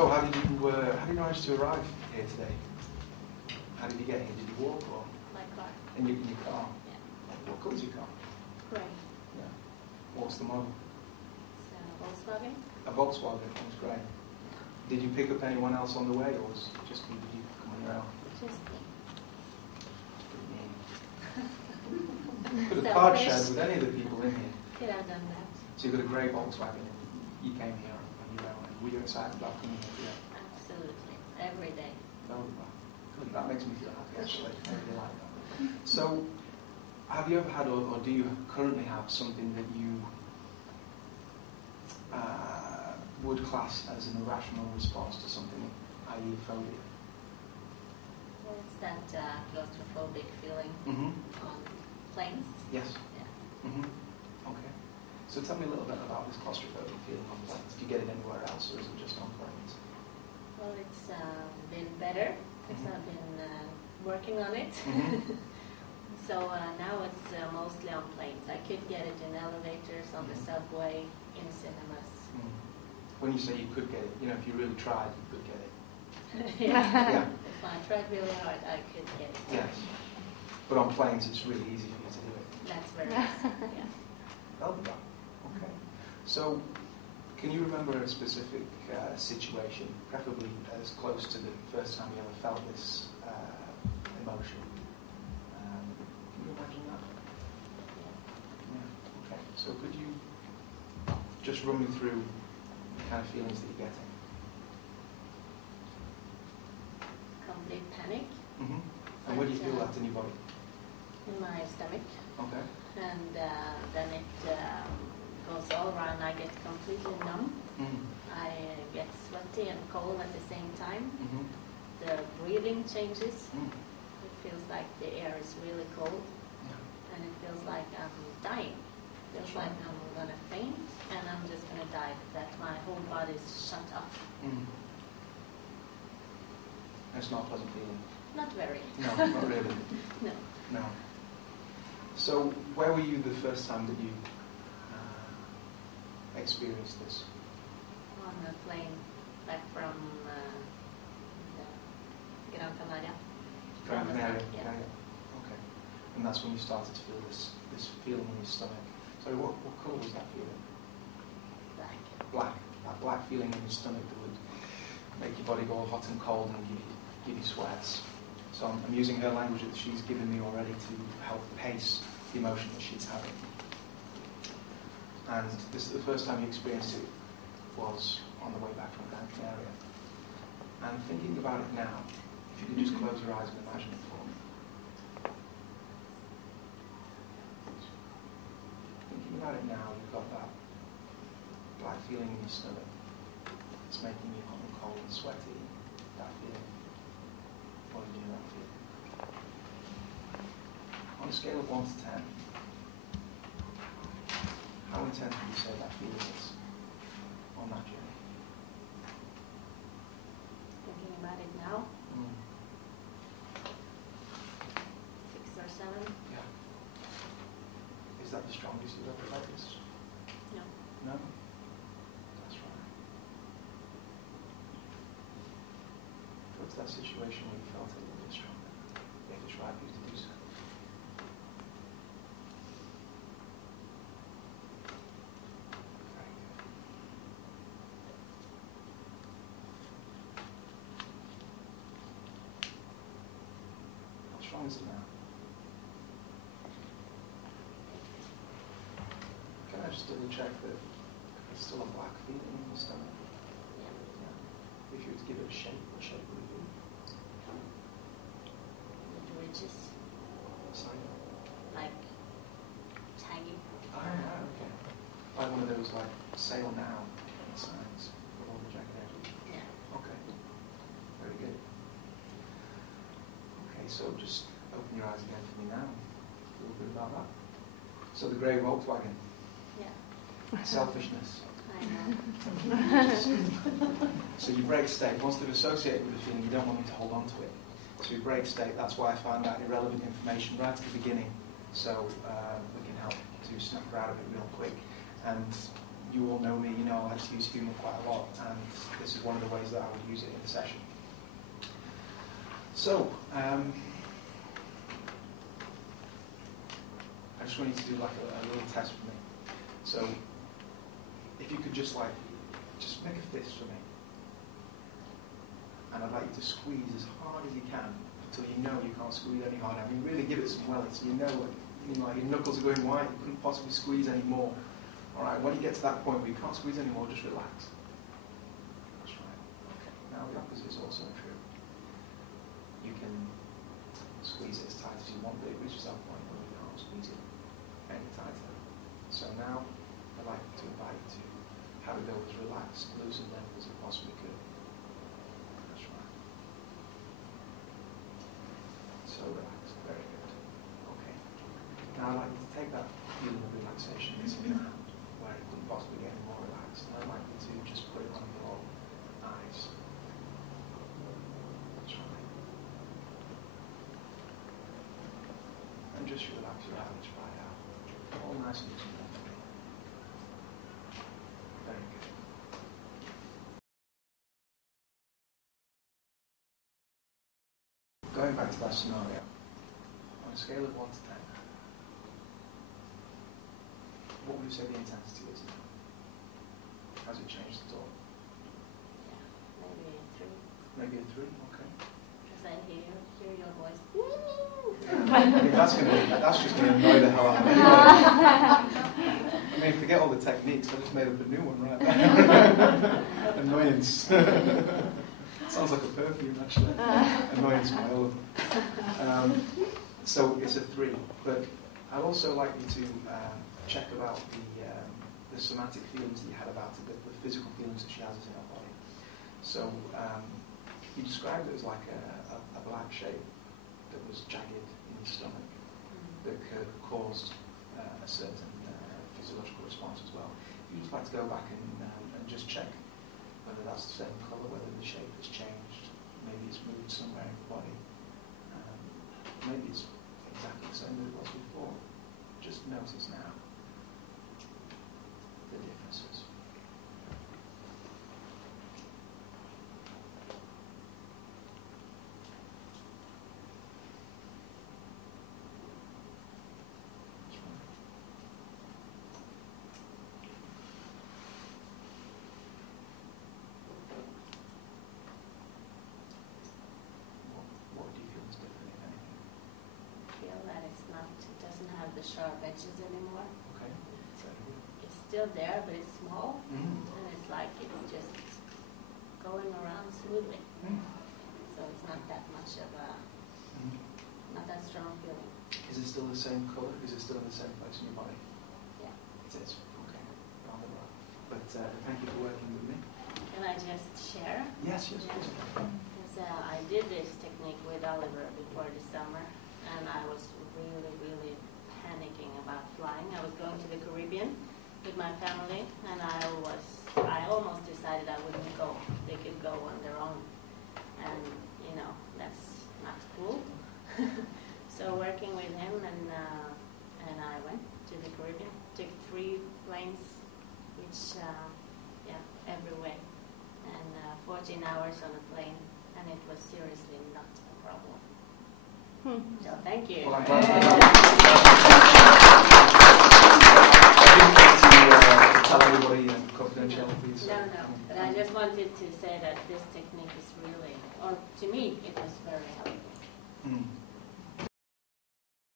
So how did you manage to arrive here today? How did you get here? Did you walk or? My car. In your car? Yeah. What colour's your car? Grey. Yeah. What's the model? It's a Volkswagen. A Volkswagen. That's great. Did you pick up anyone else on the way, or was it just you? Did you come on your own? Just me. Could have card shared with any of the people in here. Could have done that. So you've got a grey Volkswagen. You came here on your own. Were you excited about coming here? Yeah. Absolutely. Every day. Oh, good. That makes me feel happy, actually. I really like that. So, have you ever had, or do you currently have something that you would class as an irrational response to something, i.e. phobia? It's that claustrophobic feeling on planes. Yes. Yeah. Okay. So tell me a little bit about this claustrophobic feeling on planes. Do you get it anywhere else, or is it just on planes? Well, it's been better because I've been working on it. So now it's mostly on planes. I could get it in elevators, on the subway, in cinemas. When you say you could get it, if you really tried, you could get it. Yeah. If I tried really hard, I could get it. Yes. But on planes, it's really easy for you to do it. That's very easy. Yeah. That'll be that. Okay. So, can you remember a specific situation, preferably as close to the first time you ever felt this emotion? Can you imagine that? Yeah. Okay. So could you just run me through the kind of feelings that you're getting? Complete panic. And where do you feel that in your body? In my stomach. Okay. And then it goes all around. I get completely numb. I get sweaty and cold at the same time. The breathing changes. It feels like the air is really cold. And it feels like I'm dying. It feels like I'm going to faint and I'm just going to die. That my whole body is shut off. It's not a pleasant feeling. Not very. No, not really. No. So, where were you the first time that you experienced this? On a plane back from Gran Canaria. Gran Canaria? Yeah. Okay. And that's when you started to feel this feeling in your stomach. Sorry, what colour was that feeling? Black. Black. That black feeling in your stomach that would make your body go all hot and cold and give you sweats. So I'm using her language that she's given me already to help pace the emotion that she's having. And this is the first time you experienced it was on the way back from Gran Canaria. And thinking about it now, if you could just close your eyes and imagine it for me. Thinking about it now, you've got that black feeling in your stomach. It's making you hot and cold and sweaty. That feeling. What did you do that feeling? On a scale of 1 to 10, how intense would you say that feeling is on that journey? Thinking about it now. 6 or 7. Yeah. Is that the strongest you've ever felt this? No. No? That's right. Go to that situation where you felt it a little bit stronger. If it's right for you to do so. Very good. How strong is it now? Can I just double check that it's still a black feeling in the stomach? Yeah. If you were to give it a shape, what shape would it be? Ridges. Sorry? Like tagging. Oh, yeah, okay. Like one of those, like, sail now signs with all the jagged edges. Yeah. Okay. Very good. Okay, so just open your eyes again for me now. Feel good about that. So the grey Volkswagen. Yeah. Selfishness. I know. So your break state, once they've associated with the feeling, you don't want them to hold on to it. So your break state, that's why I found out irrelevant information right at the beginning. So we can help to snap her out of it real quick. And you all know me, you know I like to use humour quite a lot, and this is one of the ways that I would use it in the session. So, I just want you to do like a little test for me. So, if you could just make a fist for me. And I'd like you to squeeze as hard as you can until you know you can't squeeze any harder. I mean, really give it some welling so you know, like your knuckles are going white, you couldn't possibly squeeze any more. Alright, when you get to that point where you can't squeeze any more, just relax. That's right. Okay. Now the opposite is also true. You can squeeze it as tight as you want, but it reaches that point where you can't squeeze it any tighter. So now I'd like to invite you to have it go as relaxed, loose and limp as it possibly could. That's right. So relaxed, very good. Okay. Now I'd like you to take that feeling of relaxation that's in your hand, where it couldn't possibly get any more relaxed, and I'd like you to just put it on your eyes. That's right. And just relax your eyes right out. All nice and easy. Very good. Going back to that scenario, on a scale of 1 to 10, what would you say the intensity is now? Has it changed at all? Yeah, maybe a 3. Maybe a 3, okay. Because I hear your voice. I mean, that's just going to annoy the hell out of me. I mean, forget all the techniques, I just made up a new one right there. Annoyance. Sounds like a perfume, actually. Annoyance by all of them. So it's a 3, but I'd also like you to check about the somatic feelings that you had about it, the physical feelings that she has in her body. So you described it as like a black shape that was jagged in your stomach that caused a certain physiological response as well. You'd just like to go back and just check whether that's the same colour, whether the shape has changed, maybe it's moved somewhere in the body, maybe it's exactly the same as it was before. Just notice now the differences. What do you feel is different, if anything? I feel that it doesn't have the sharp edges anymore. Okay. It's still there, but it's small, Mm. and it's like it's just going around smoothly. Mm. So it's not that much of a, not that strong feeling. Is it still the same colour? Is it still in the same place in your body? Yeah. It is. Okay. Rather well. But thank you for working with me. Can I just share? Yes, yes, please. Because I did this technique with Oliver before the summer, and I was really, really panicking about flying. I was going to the Caribbean with my family, and I almost decided I wouldn't go. They could go on their own, and that's not cool. So working with him, and I went to the Caribbean. Took 3 planes, which every way, and 14 hours on a plane, and it was seriously not a problem. So thank you. Well, I'm glad to tell everybody confidentiality. No, but I just wanted to say that this technique is really, or to me, it was very helpful. Mm.